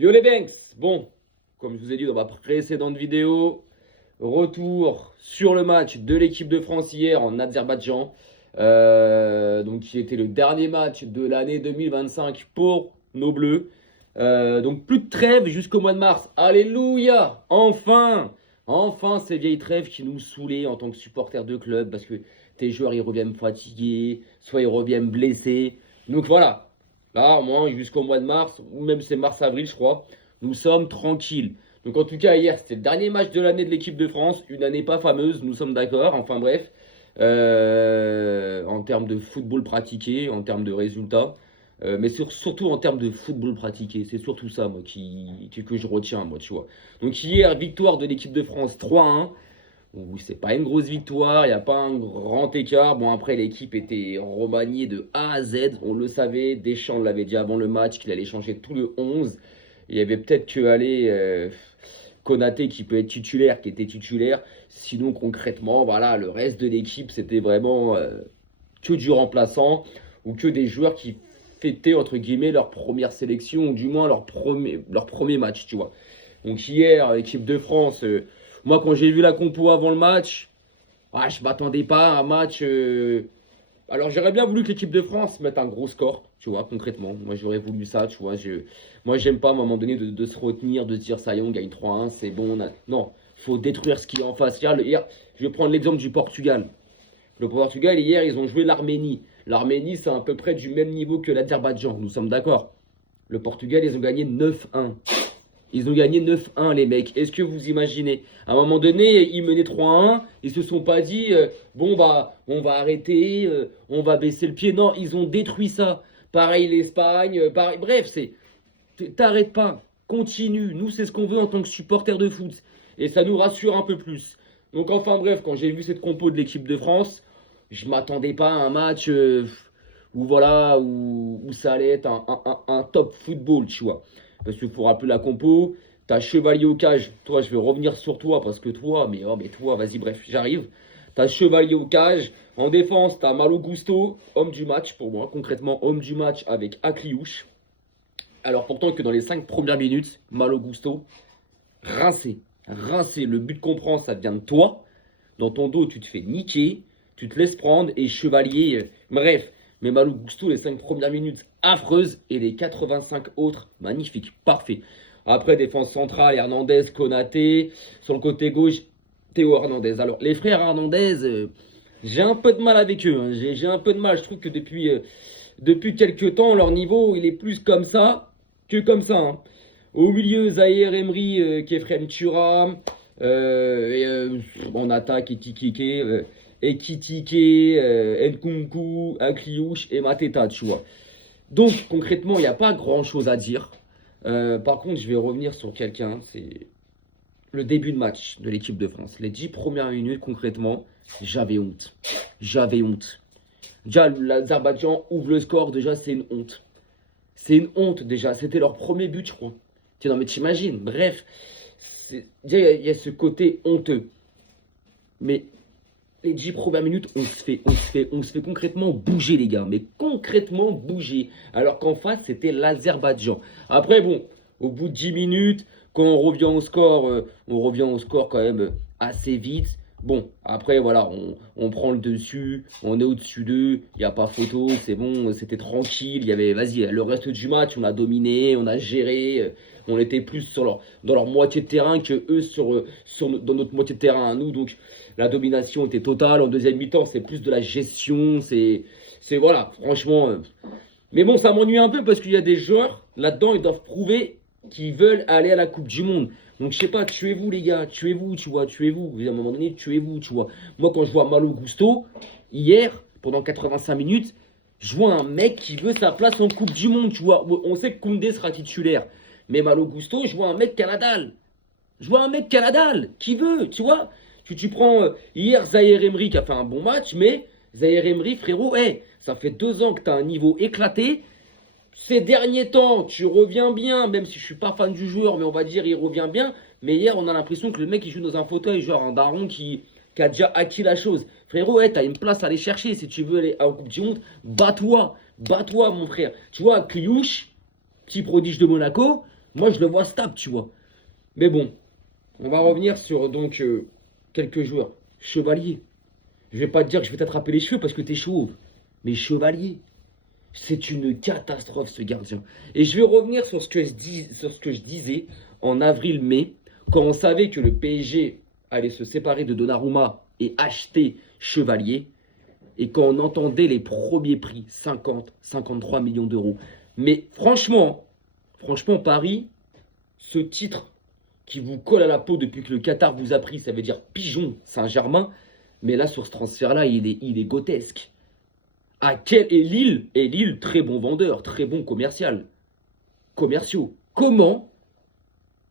Yo les Banks, bon, comme je vous ai dit dans ma précédente vidéo, retour sur le match de l'équipe de France hier en Azerbaïdjan, donc qui était le dernier match de l'année 2025 pour nos Bleus. Donc plus de trêve jusqu'au mois de mars, alléluia, enfin ces vieilles trêves qui nous saoulaient en tant que supporters de club parce que tes joueurs ils reviennent fatigués, soit ils reviennent blessés. Donc voilà. Là, au moins, jusqu'au mois de mars, ou même c'est mars-avril, je crois, nous sommes tranquilles. Donc, en tout cas, hier, c'était le dernier match de l'année de l'équipe de France. Une année pas fameuse, nous sommes d'accord. Enfin, bref, en termes de football pratiqué, en termes de résultats, mais surtout en termes de football pratiqué. C'est surtout ça, moi, que je retiens, moi, tu vois. Donc, hier, victoire de l'équipe de France 3-1. Oui, c'est pas une grosse victoire, il n'y a pas un grand écart. Bon, après, l'équipe était remaniée de A à Z. On le savait, Deschamps l'avait dit avant le match qu'il allait changer tout le 11. Il y avait peut-être que Konaté qui peut être titulaire, qui était titulaire. Sinon, concrètement, voilà, le reste de l'équipe, c'était vraiment que du remplaçant ou que des joueurs qui fêtaient, entre guillemets, leur première sélection ou du moins leur premier match, tu vois. Donc, hier, l'équipe de France. Moi, quand j'ai vu la compo avant le match, je m'attendais pas à un match. Alors, j'aurais bien voulu que l'équipe de France mette un gros score, tu vois, concrètement. Moi, j'aurais voulu ça, tu vois. Moi, j'aime pas à un moment donné de se retenir, de se dire ça y est, on gagne 3-1, c'est bon. Non, faut détruire ce qu'il y a en face. Hier, je vais prendre l'exemple du Portugal. Le Portugal, hier, ils ont joué l'Arménie. L'Arménie, c'est à peu près du même niveau que l'Azerbaïdjan, nous sommes d'accord. Le Portugal, ils ont gagné 9-1. Ils ont gagné 9-1, les mecs. Est-ce que vous imaginez? À un moment donné, ils menaient 3-1. Ils se sont pas dit, bon, bah, on va arrêter, on va baisser le pied. Non, ils ont détruit ça. Pareil, l'Espagne, pareil. Bref, t'arrêtes pas. Continue. Nous, c'est ce qu'on veut en tant que supporter de foot. Et ça nous rassure un peu plus. Donc, enfin, bref, quand j'ai vu cette compo de l'équipe de France, je m'attendais pas à un match où, voilà, où ça allait être un top football, tu vois. Parce que pour rappeler la compo, t'as Chevalier au cage. Toi, je vais revenir sur toi parce que toi, mais toi, vas-y, bref, j'arrive. T'as Chevalier au cage. En défense, t'as Malo Gusto, homme du match pour moi. Concrètement, homme du match avec Akliouche. Alors pourtant que dans les 5 premières minutes, Malo Gusto, rincé. Rincé. Le but qu'on prend, ça vient de toi. Dans ton dos, tu te fais niquer. Tu te laisses prendre. Et Chevalier, bref. Mais Malo Gusto, les 5 premières minutes affreuses et les 85 autres magnifiques, parfait. Après, défense centrale, Hernandez, Konaté. Sur le côté gauche, Théo Hernandez. Alors, les frères Hernandez, j'ai un peu de mal avec eux. Hein. J'ai un peu de mal. Je trouve que depuis quelques temps, leur niveau, il est plus comme ça que comme ça. Hein. Au milieu, Zahir Emery, Kefrem Thuram. En attaque, Ekitike, Nkunku, Akliouche et Mateta, tu vois. Donc, concrètement, il n'y a pas grand-chose à dire. Par contre, je vais revenir sur quelqu'un. C'est le début de match de l'équipe de France. Les 10 premières minutes, concrètement, j'avais honte. J'avais honte. Déjà, l'Azerbaïdjan ouvre le score. Déjà, c'est une honte. C'est une honte, déjà. C'était leur premier but, je crois. Non, mais t'imagines. Bref, déjà, il y a ce côté honteux. Mais les 10 premières minutes, on se fait concrètement bouger, les gars. Mais concrètement bouger. Alors qu'en face, c'était l'Azerbaïdjan. Après, bon, au bout de 10 minutes, quand on revient au score quand même assez vite. Bon, après, voilà, on prend le dessus, on est au-dessus d'eux, il n'y a pas photo, c'est bon, c'était tranquille. Il y avait, vas-y, le reste du match, on a dominé, on a géré, on était plus dans leur moitié de terrain que eux dans notre moitié de terrain à nous. Donc, la domination était totale. En deuxième mi-temps, c'est plus de la gestion, voilà, franchement. Mais bon, ça m'ennuie un peu parce qu'il y a des joueurs là-dedans, ils doivent prouver qu'ils veulent aller à la Coupe du Monde. Donc, je sais pas, tuez-vous, les gars, tuez-vous, tu vois, tuez-vous. À un moment donné, tuez-vous, tu vois. Moi, quand je vois Malo Gusto, hier, pendant 85 minutes, je vois un mec qui veut sa place en Coupe du Monde, tu vois. On sait que Koundé sera titulaire. Mais Malo Gusto, je vois un mec qui a la dalle. Je vois un mec qui a la dalle, qui veut, tu vois. Tu prends hier Zahir Emery qui a fait un bon match, mais Zahir Emery, frérot, ça fait 2 ans que tu as un niveau éclaté. Ces derniers temps, tu reviens bien, même si je suis pas fan du joueur, mais on va dire il revient bien. Mais hier, on a l'impression que le mec il joue dans un fauteuil, genre un daron qui a déjà acquis la chose. Frérot, t'as une place à aller chercher. Si tu veux aller en Coupe du Monde, bats-toi, mon frère. Tu vois, Kliouche, petit prodige de Monaco, Moi, je le vois stable, tu vois. Mais bon, on va revenir sur donc quelques joueurs. Chevalier. Je vais pas te dire que je vais t'attraper les cheveux parce que t'es chauve. Mais Chevalier, c'est une catastrophe ce gardien. Et je vais revenir sur sur ce que je disais en avril-mai, quand on savait que le PSG allait se séparer de Donnarumma et acheter Chevalier, et quand on entendait les premiers prix, 50, 53 millions d'euros. Mais franchement, Paris, ce titre qui vous colle à la peau depuis que le Qatar vous a pris, ça veut dire pigeon Saint-Germain. Mais là, sur ce transfert-là, il est grotesque. Et Lille, très bon vendeur, très bon commerciaux. Comment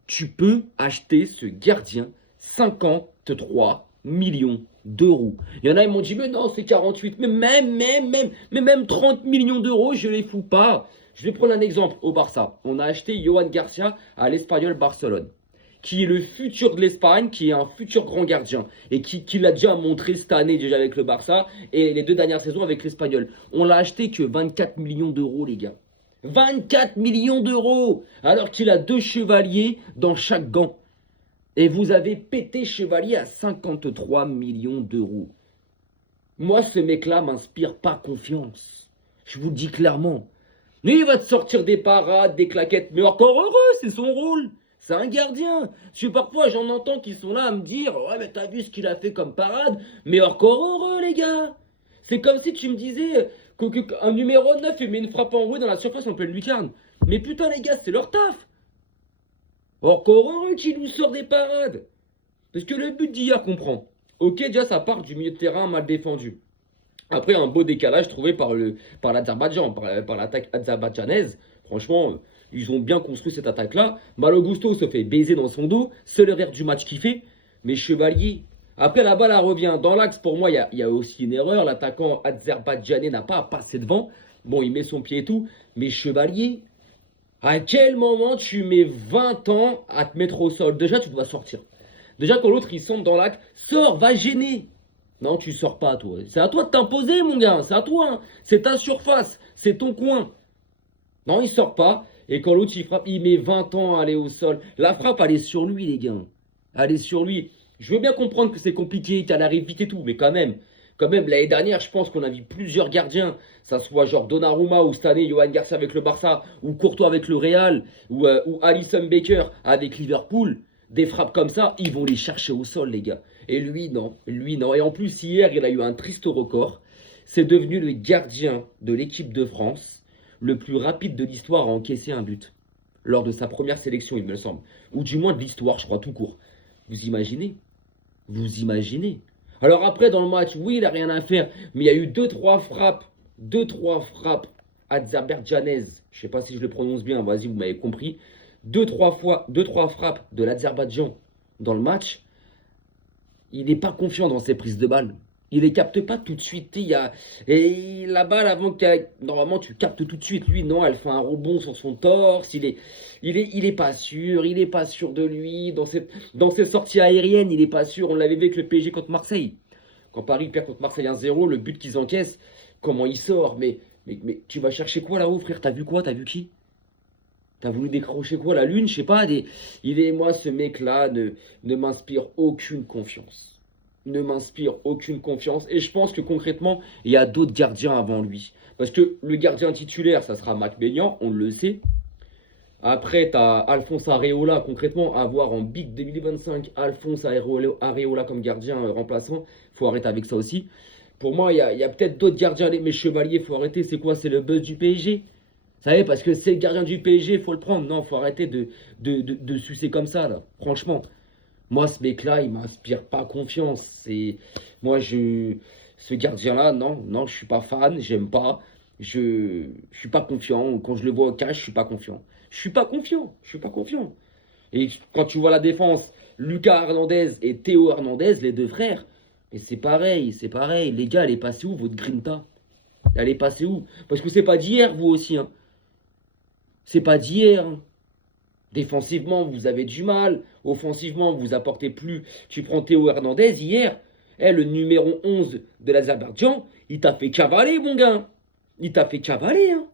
tu peux acheter ce gardien 53 millions d'euros? Il y en a, ils m'ont dit, mais non, c'est 48. Mais même 30 millions d'euros, je les fous pas. Je vais prendre un exemple au Barça. On a acheté Johan Garcia à l'Espagnol Barcelone, qui est le futur de l'Espagne, qui est un futur grand gardien, et qui l'a déjà montré cette année déjà avec le Barça, et les 2 dernières saisons avec l'Espagnol. On l'a acheté que 24 millions d'euros, les gars. 24 millions d'euros, alors qu'il a 2 chevaliers dans chaque gant. Et vous avez pété Chevalier à 53 millions d'euros. Moi, ce mec-là m'inspire pas confiance. Je vous le dis clairement. Lui, il va te sortir des parades, des claquettes, mais encore heureux, c'est son rôle. C'est un gardien. Parce que parfois, j'en entends qui sont là à me dire, ouais, mais t'as vu ce qu'il a fait comme parade, mais encore heureux, les gars. C'est comme si tu me disais qu'un numéro 9 il met une frappe en rouge dans la surface en pleine lucarne. Mais putain, les gars, c'est leur taf. Encore heureux qu'il nous sort des parades. Parce que le but d'hier comprend. Ok, déjà, ça part du milieu de terrain mal défendu. Après, un beau décalage trouvé par l'Azerbaïdjan, par l'attaque azerbaïdjanaise. Franchement, ils ont bien construit cette attaque-là. Malo Gusto se fait baiser dans son dos. C'est le rire du match qu'il fait. Mais Chevalier. Après, la balle, elle revient dans l'axe. Pour moi, il y a aussi une erreur. L'attaquant azerbaïdjanais n'a pas à passer devant. Bon, il met son pied et tout. Mais Chevalier, à quel moment tu mets 20 ans à te mettre au sol? Déjà, tu dois sortir. Déjà, quand l'autre, il sombre dans l'axe, sors, va gêner. Non, tu sors pas, toi. C'est à toi de t'imposer, mon gars. C'est à toi. Hein. C'est ta surface. C'est ton coin. Non, il sort pas. Et quand l'autre, il frappe, il met 20 ans à aller au sol. La frappe, elle est sur lui, les gars. Elle est sur lui. Je veux bien comprendre que c'est compliqué, qu'elle arrive vite et tout. Mais quand même, l'année dernière, je pense qu'on a vu plusieurs gardiens. Ça soit genre Donnarumma ou cette année, Johan Garcia avec le Barça. Ou Courtois avec le Real. Ou Alisson Becker avec Liverpool. Des frappes comme ça, ils vont les chercher au sol, les gars. Et lui, non. Lui, non. Et en plus, hier, il a eu un triste record. C'est devenu le gardien de l'équipe de France le plus rapide de l'histoire à encaisser un but. Lors de sa première sélection, il me semble. Ou du moins de l'histoire, je crois, tout court. Vous imaginez? Vous imaginez? Alors après, dans le match, oui, il n'a rien à faire. Mais il y a eu deux, trois frappes azerbaïdjanaises. Je ne sais pas si je le prononce bien, vas-y, vous m'avez compris. Deux, trois frappes de l'Azerbaïdjan dans le match. Il n'est pas confiant dans ses prises de balles. Il les capte pas tout de suite. Et la balle, normalement, tu captes tout de suite. Lui, non, elle fait un rebond sur son torse. Il est pas sûr. Il est pas sûr de lui. Dans ses sorties aériennes, il est pas sûr. On l'avait vu avec le PSG contre Marseille. Quand Paris perd contre Marseille 1-0, le but qu'ils encaissent, comment il sort. Mais tu vas chercher quoi là-haut, frère? T'as vu quoi? T'as vu qui? T'as voulu décrocher quoi? La lune? Je sais pas. Moi, ce mec-là ne m'inspire aucune confiance. Ne m'inspire aucune confiance. Et je pense que concrètement, il y a d'autres gardiens avant lui. Parce que le gardien titulaire, ça sera Mac Maignan, on le sait. Après, tu as Alphonse Areola, concrètement, à voir en Big 2025. Alphonse Areola comme gardien remplaçant. Faut arrêter avec ça aussi. Pour moi, il y a peut-être d'autres gardiens. Mais Chevalier, faut arrêter. C'est quoi? C'est le buzz du PSG? Vous savez, parce que c'est le gardien du PSG, il faut le prendre. Non, faut arrêter de sucer comme ça, là. Franchement. Moi, ce mec-là, il m'inspire pas confiance. Moi, ce gardien-là, non, je suis pas fan, j'aime pas. Je suis pas confiant. Quand je le vois au cash, je suis pas confiant. Je suis pas confiant. Et quand tu vois la défense, Lucas Hernandez et Théo Hernandez, les deux frères, mais c'est pareil, c'est pareil. Les gars, elle est passée où votre grinta? Elle est passée où? Parce que c'est pas d'hier, vous aussi, hein. C'est pas d'hier, hein. Défensivement, vous avez du mal. Offensivement, vous apportez plus. Tu prends Théo Hernandez hier. Le numéro 11 de l'Azerbaïdjan, il t'a fait cavaler, mon gars. Il t'a fait cavaler. Hein.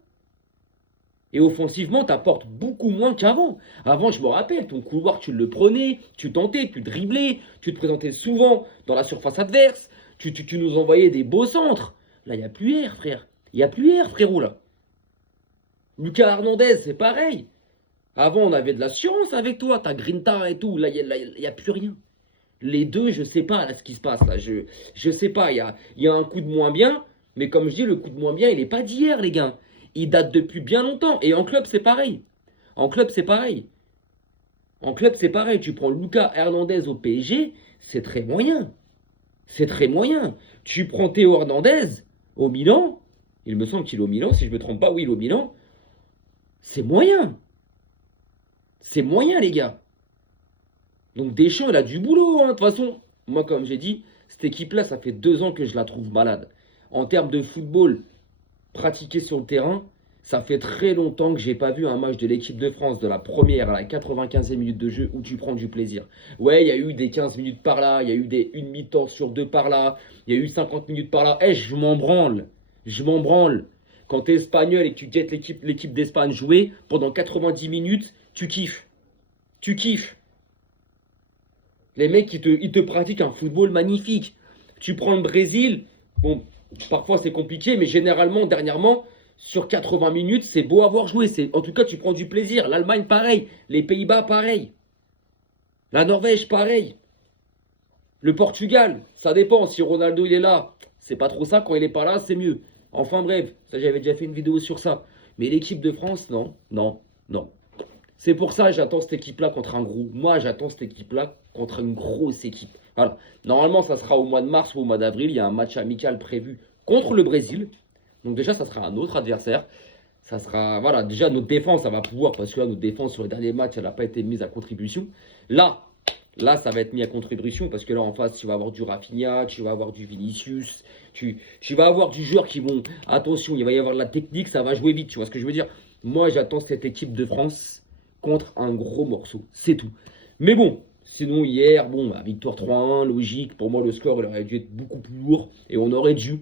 Et offensivement, tu apportes beaucoup moins qu'avant. Avant, je me rappelle, ton couloir, tu le prenais, tu tentais, tu driblais, tu te présentais souvent dans la surface adverse, tu nous envoyais des beaux centres. Là, il n'y a plus air, frère. Il n'y a plus air, frérot, là. Lucas Hernandez, c'est pareil. Avant, on avait de l'assurance avec toi, ta grinta et tout. Là, il n'y a plus rien. Les deux, je sais pas là, ce qui se passe là. Je sais pas. Il y a un coup de moins bien. Mais comme je dis, le coup de moins bien, il n'est pas d'hier, les gars. Il date depuis bien longtemps. Et en club, c'est pareil. En club, c'est pareil. En club, c'est pareil. Tu prends Lucas Hernandez au PSG, c'est très moyen. C'est très moyen. Tu prends Théo Hernandez au Milan. Il me semble qu'il est au Milan. Si je ne me trompe pas, oui, il est au Milan. C'est moyen. C'est moyen, les gars. Donc Deschamps, il a du boulot, hein. De toute façon, moi, comme j'ai dit, cette équipe-là, ça fait 2 ans que je la trouve malade. En termes de football pratiqué sur le terrain, ça fait très longtemps que j'ai pas vu un match de l'équipe de France de la première à la 95e minute de jeu où tu prends du plaisir. Ouais, il y a eu des 15 minutes par là, il y a eu des 1 mi-temps sur 2 par là, il y a eu 50 minutes par là. Eh, je m'en branle. Je m'en branle. Quand t'es espagnol et que tu jettes l'équipe d'Espagne jouer, pendant 90 minutes, tu kiffes. Tu kiffes. Les mecs, ils te pratiquent un football magnifique. Tu prends le Brésil, bon, parfois c'est compliqué, mais généralement, dernièrement, sur 80 minutes, c'est beau à voir jouer. En tout cas, tu prends du plaisir. L'Allemagne, pareil. Les Pays-Bas, pareil. La Norvège, pareil. Le Portugal, ça dépend. Si Ronaldo, il est là, c'est pas trop ça. Quand il est pas là, c'est mieux. Enfin bref, ça j'avais déjà fait une vidéo sur ça. Mais l'équipe de France, non, non, non. C'est pour ça que j'attends cette équipe-là contre un gros. Moi, j'attends cette équipe-là contre une grosse équipe. Voilà. Normalement, ça sera au mois de mars ou au mois d'avril. Il y a un match amical prévu contre le Brésil. Donc déjà, ça sera un autre adversaire. Ça sera, voilà, déjà notre défense, ça va pouvoir, parce que là, notre défense sur les derniers matchs, elle n'a pas été mise à contribution. Là, ça va être mis à contribution, parce que là, en face, tu vas avoir du Rafinha, tu vas avoir du Vinicius, tu vas avoir du joueur qui vont, attention, il va y avoir de la technique, ça va jouer vite, tu vois ce que je veux dire. Moi, j'attends cette équipe de France contre un gros morceau, c'est tout. Mais bon, sinon hier, bon, bah, victoire 3-1, logique. Pour moi, le score, il aurait dû être beaucoup plus lourd, et on aurait dû.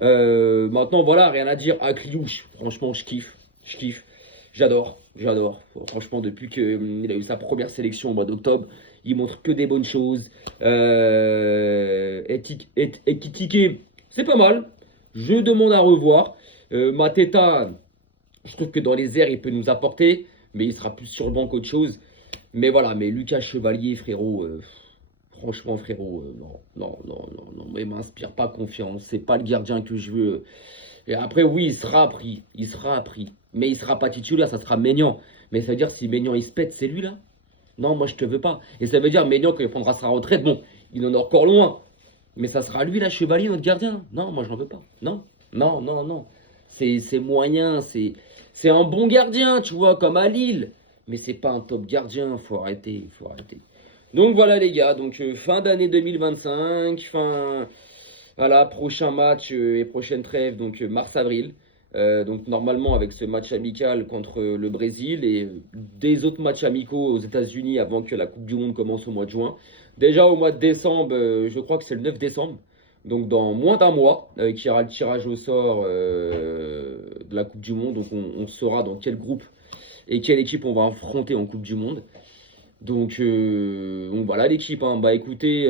Maintenant, voilà, rien à dire. Akliouche, franchement, je kiffe. J'adore. Franchement, depuis qu'il a eu sa première sélection au mois d'octobre, il montre que des bonnes choses. Ekitike, c'est pas mal. Je demande à revoir. Mateta, je trouve que dans les airs, il peut nous apporter, mais il sera plus sur le banc qu'autre chose. Mais voilà, mais Lucas Chevalier, frérot, franchement, frérot, non, mais m'inspire pas confiance. C'est pas le gardien que je veux. Et après, oui, il sera appris. Mais il sera pas titulaire, ça sera Maignan. Mais ça veut dire si Maignan il se pète, c'est lui là? Non, moi je te veux pas. Et ça veut dire Maignan quand il prendra sa retraite, bon, il en est encore loin. Mais ça sera lui là, Chevalier, notre gardien. Non, moi je n'en veux pas. Non. C'est moyen, c'est un bon gardien, tu vois, comme à Lille. Mais c'est pas un top gardien, faut arrêter. Donc voilà les gars, donc fin d'année 2025, voilà, prochain match et prochaine trêve, donc mars-avril. Donc normalement avec ce match amical contre le Brésil et des autres matchs amicaux aux États-Unis avant que la Coupe du Monde commence au mois de juin. Déjà au mois de décembre, je crois que c'est le 9 décembre, donc dans moins d'un mois, qu'il y aura le tirage au sort de la Coupe du Monde. Donc on saura dans quel groupe et quelle équipe on va affronter en Coupe du Monde. Donc voilà l'équipe, hein. Bah écoutez,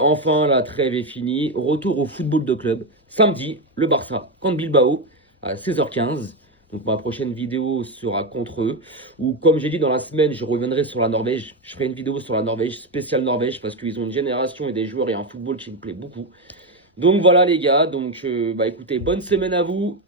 enfin la trêve est finie. Retour au football de club. Samedi, le Barça contre Bilbao à 16h15. Donc ma prochaine vidéo sera contre eux. Ou comme j'ai dit dans la semaine, je reviendrai sur la Norvège. Je ferai une vidéo sur la Norvège, spéciale Norvège, parce qu'ils ont une génération et des joueurs et un football qui me plaît beaucoup. Donc voilà les gars, donc bah écoutez, bonne semaine à vous.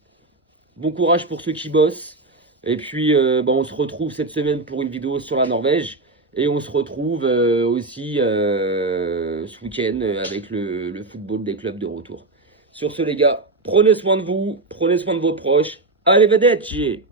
Bon courage pour ceux qui bossent. Et puis bah, on se retrouve cette semaine pour une vidéo sur la Norvège. Et on se retrouve aussi ce week-end avec le football des clubs de retour. Sur ce les gars, prenez soin de vous, prenez soin de vos proches. Arrivederci!